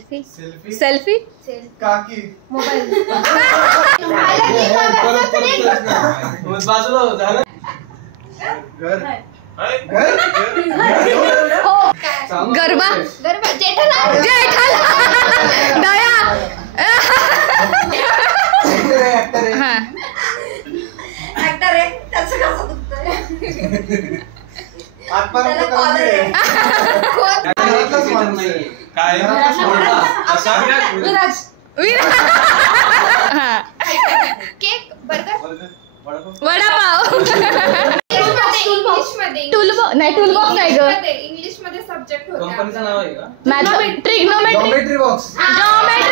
Selfie selfie काकी mobile बाजूला झालं घर गरबा गरबा जेठालाल दया हा ऍक्टर आहे त्याचं कसं दुखतंय आत्मारामचं कॉलेज काय विराज हा केक बर्गर वडापाव इंग्लिश मध्ये टूलबॉक्स नाही टूलबॉक्स नाही ग इंग्लिश मध्ये सब्जेक्ट होते कंपनीचं नाव आहे का ट्रिग्नोमेट्री जॉमेट्री बॉक्स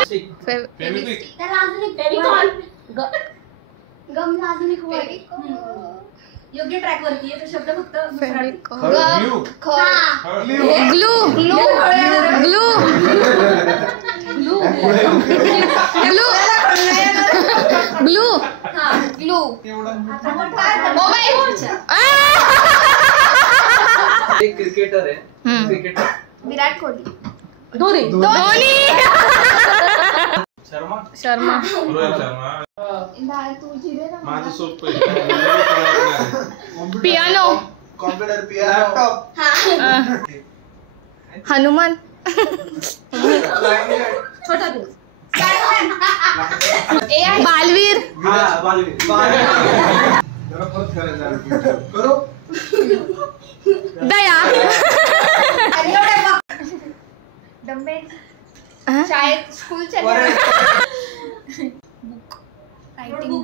फेविक्विक त्याला अजून एक फेविकॉल गमला अजून एक वर्ड योग्य ट्रॅक वरती आहे तो शब्द फक्त glue glue glue glue glue हा ग्लू मोबाईल एक क्रिकेटर आहे क्रिकेटर विराट कोहली धोनी शर्मा शर्मा रोहित शर्मा तू जिरे ना माझं सोपं पियानो कॉम्प्युटर लॅपटॉप हनुमान छोटा दिवस बालवीर करो दया डंबेल हा? शाळेत स्कूलच्या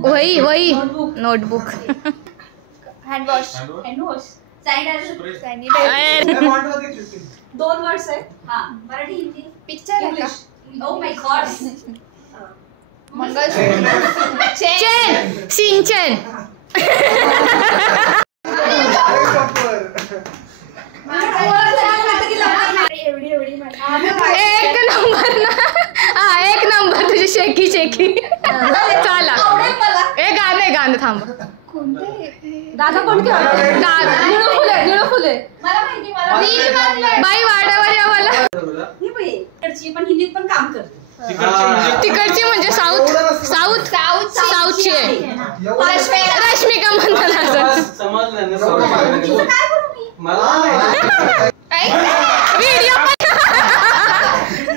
वही वही notebook hand wash handwash sanitiser sanitiser दोन वर्ड्स आहेत हा मराठी हिंदी पिक्चर आहे का English oh my god mangalsutra chain सिंचन एवढी एवढी एक नंबर ना हा एक नंबर तुझी शेकी शेकी चला ए गाणं थांब दादा कोणते निळू फुले मला माहिती बाई वाड्यावर या मला इकडची पण हिंदीत पण काम करते तिकडची म्हणजे साऊथची आहे रश्मिका मंदाना समजलं ना काय करू मी मला व्हिडिओ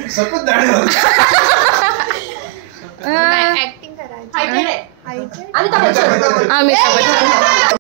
सपत दाढी ऍक्टिंग करायची हायटेड आहे हायटेड आणि अमिताभ बच्चन